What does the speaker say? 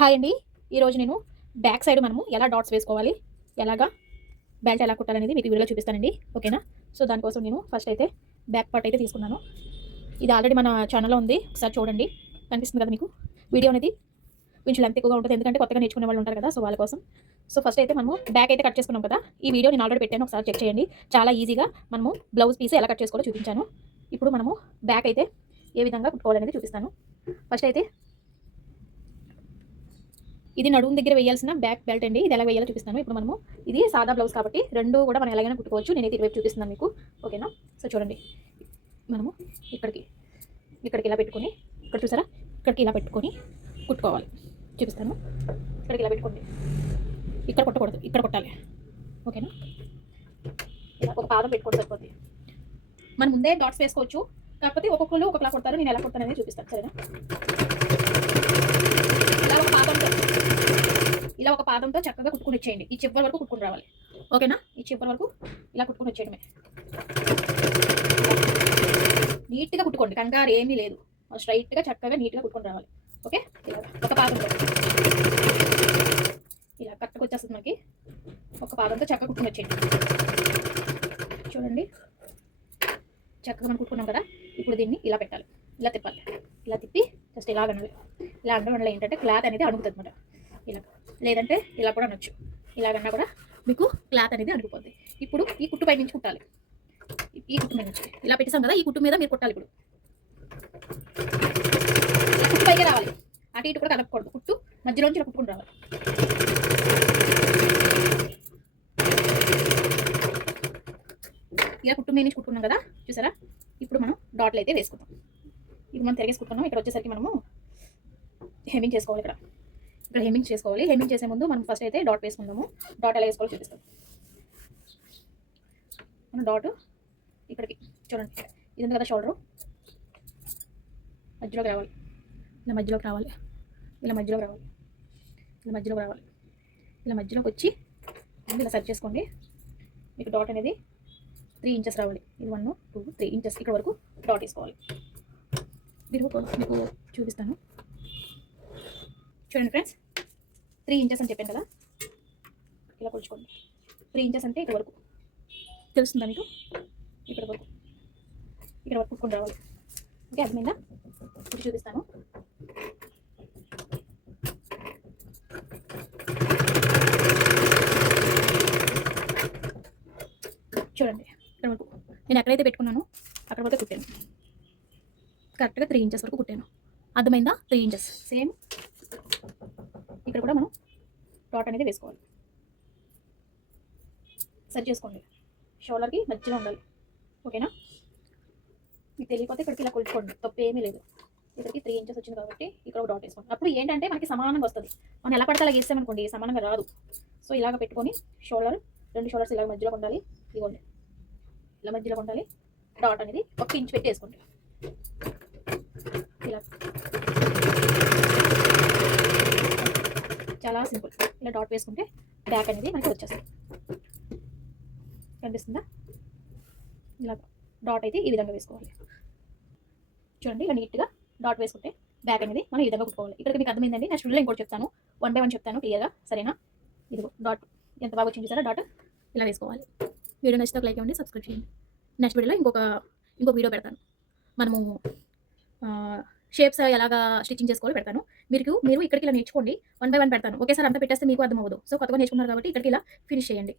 Hi అండి. ఈరోజు నేను బ్యాక్ సైడ్ మనము ఎలా డాట్స్ వేసుకోవాలి, ఎలాగా బెల్ట్ ఎలా కుట్టాలనేది మీకు వీడియోలో చూపిస్తానండి. ఓకేనా? సో దానికోసం నేను ఫస్ట్ అయితే బ్యాక్ పార్ట్ అయితే తీసుకున్నాను. ఇది ఆల్రెడీ మన ఛానల్లో ఉంది, ఒకసారి చూడండి. కనిపిస్తుంది కదా మీకు. వీడియో అనేది కొంచెం లెంత్ ఎక్కువగా ఉంటుంది, ఎందుకంటే కొత్తగా నేర్చుకునే వాళ్ళు ఉంటారు కదా, సో వాళ్ళ కోసం. సో ఫస్ట్ అయితే మనము బ్యాక్ అయితే కట్ చేసుకున్నాం కదా, ఈ వీడియో నేను ఆల్రెడీ పెట్టాను, ఒకసారి చెక్ చేయండి. చాలా ఈజీగా మనము బ్లౌజ్ పీస్ ఎలా కట్ చేసుకోవాలో చూపించాను. ఇప్పుడు మనము బ్యాక్ అయితే ఏ విధంగా కుట్టుకోవాలనేది చూపిస్తాను. ఫస్ట్ అయితే ఇది నడుము దగ్గర వేయాల్సిన బ్యాక్ బెల్ట్ అండి. ఇది ఎలా వేయాలో చూపిస్తాను. ఇప్పుడు మనము ఇది సాదా బ్లౌజ్ కాబట్టి రెండు కూడా మనం ఎలాగైనా కుట్టుకోవచ్చు. నేనైతే ఇటువైపు చూపిస్తున్నాను మీకు. ఓకేనా? సో చూడండి, మనము ఇక్కడికి ఇలా పెట్టుకొని, ఇక్కడ చూసారా, ఇక్కడికి ఇలా పెట్టుకొని కుట్టుకోవాలి. చూపిస్తాను. ఇక్కడికి ఇలా పెట్టుకోండి, ఇక్కడ కొట్టకూడదు, ఇక్కడ కొట్టాలి. ఓకేనా? ఇలా ఒక పాదం పెట్టుకోండి సరిపోద్ది. మనం ముందే డాట్స్ వేసుకోవచ్చు, కాకపోతే ఒక్కొక్కరు ఒక్కొక్కలా కొడతారు. నేను ఎలా కొడతాను అనేది చూపిస్తాను. సరేనా? ఇలా ఒక పాదంతో చక్కగా కుట్టుకుని వచ్చేయండి. ఈ చివరి వరకు కుట్టుకుని రావాలి. ఓకేనా? ఈ చివరి వరకు ఇలా కుట్టుకుని వచ్చేయడమే. నీట్గా కుట్టుకోండి, కంగారు ఏమీ లేదు. స్ట్రైట్గా చక్కగా నీట్గా కుట్టుకుని రావాలి. ఓకే? ఇలా ఒక పాదంతో ఇలా కరెక్ట్గా వచ్చేస్తుంది మనకి. ఒక పాదంతో చక్కగా కుట్టుకుని వచ్చేయండి. చూడండి, చక్కగా మనం కుట్టుకున్నాం కదా. ఇప్పుడు దీన్ని ఇలా పెట్టాలి, ఇలా తిప్పాలి. ఇలా తిప్పి జస్ట్ ఇలా అనాలి. ఇలా అనడం వల్ల ఏంటంటే క్లాత్ అనేది అణుగుతుంది అనమాట. ఇలా, లేదంటే ఇలా కూడా అనొచ్చు. ఇలాగన్నా కూడా మీకు క్లాత్ అనేది అణుగుపోద్ది. ఇప్పుడు ఈ కుట్టు పై నుంచి కుట్టాలి. ఈ కుట్టు మీద నుంచి ఇలా పెట్టేసాం కదా, ఈ కుట్టు మీద మీరు కుట్టాలి. ఇప్పుడు కుట్టు పైగా రావాలి, అటు ఇటు కూడా కలపకూడదు. కుట్టు మధ్యలోంచి ఇలా కుట్టుకుని రావాలి. ఇలా కుట్టు మీద నుంచి కుట్టుకున్నాం కదా, చూసారా? ఇప్పుడు మనం డాట్లు అయితే వేసుకుందాం. ఇప్పుడు మనం తిరిగేసి కుట్టుకున్నాం. ఇక్కడ వచ్చేసరికి మనము హెమ్మింగ్ చేసుకోవాలి. ఇక్కడ హెమ్మింగ్ చేసుకోవాలి. హెమ్మింగ్ చేసే ముందు మనం ఫస్ట్ అయితే డాట్ వేసుకుందాము. డాట్ ఎలా వేసుకోవాలో చూపిస్తాం. మనం డాట్ ఇక్కడికి చూడండి, ఇది ఉంది కదా షోల్డరు, మధ్యలోకి రావాలి. ఇలా మధ్యలోకి రావాలి, ఇలా మధ్యలోకి రావాలి, ఇలా మధ్యలోకి రావాలి. ఇలా మధ్యలోకి వచ్చి ఇలా సెట్ చేసుకోండి. మీకు డాట్ అనేది 3 ఇంచెస్ రావాలి. ఇది 1 2 3 ఇంచెస్ ఇక్కడ వరకు డాట్ వేసుకోవాలి. మీకు చూపిస్తాను. చూడండి ఫ్రెండ్స్, 3 ఇంచెస్ అని చెప్పాను కదా, ఇలా కొలుచుకోండి. 3 ఇంచెస్ అంటే ఇక్కడ వరకు తెలుస్తుందా మీకు? ఇక్కడ వరకు కుట్టుకుని రావాలి. ఓకే, అది మీద ఇప్పుడు చూపిస్తాను. చూడండి, ఇక్కడ వరకు నేను ఎక్కడైతే పెట్టుకున్నానో అక్కడ వరకు కుట్టాను. కరెక్ట్గా 3 ఇంచెస్ వరకు కుట్టాను. అర్థమైందా? 3 ఇంచెస్. సేమ్ ఇక్కడ కూడా మనం డాట్ అనేది వేసుకోవాలి. సెట్ చేసుకోండి, షోల్డర్కి మధ్యలో ఉండాలి. ఓకేనా? మీకు తెలియకపోతే ఇక్కడికి ఇలా కొలుచుకోండి, తప్పు ఏమీ లేదు. ఇక్కడికి 3 ఇంచెస్ వచ్చింది కాబట్టి ఇక్కడ ఒక డాట్ వేసుకోండి. అప్పుడు ఏంటంటే మనకి సమానంగా వస్తుంది. మనం ఎలా పడితే అలా వేసామనుకోండి, సమానంగా రాదు. సో ఇలాగ పెట్టుకొని షోల్డర్, 2 షోల్డర్స్ ఇలాగ మధ్యలో ఉండాలి. ఇదిగోండి, ఇలా మధ్యలో ఉండాలి. డాట్ అనేది 1 ఇంచ్ పెట్టి వేసుకోండి. ఇలా చాలా సింపుల్. ఇలా డాట్ వేసుకుంటే బ్యాక్ అనేది మనకి వచ్చేస్తుంది. కనిపిస్తుందా? ఇలా డాట్ అయితే ఈ విధంగా వేసుకోవాలి. చూడండి, ఇలా నీట్గా డాట్ వేసుకుంటే బ్యాక్ అనేది మనం ఈ విధంగా కుట్టుకోవాలి. ఇక్కడికి మీకు అర్థమైందండి. నెక్స్ట్ వీడియోలో ఇంకోటి చెప్తాను, 1 బై 1 చెప్తాను క్లియర్గా. సరేనా? ఇదిగో డాట్ ఎంత బాగా వచ్చింది చూసారా? డాట్ ఇలా వేసుకోవాలి. వీడియో నచ్చితే లైక్ ఇవ్వండి, సబ్స్క్రైబ్ చేయండి. నెక్స్ట్ వీడియోలో ఇంకో వీడియో పెడతాను. మనము షేప్స్ ఎలాగా స్టిచ్చింగ్ చేసుకోవాలో పెడతాను. మీరు ఇక్కడికి ఇలా నేర్చుకోండి. 1 బై 1 పెడతాను. ఒకేసారి అంతా పెట్టేస్తే మీకు అర్థం అవ్వదు. సో కొత్తగా నేర్చుకున్నారు కాబట్టి ఇక్కడికి ఇలా ఫినిష్ చేయండి.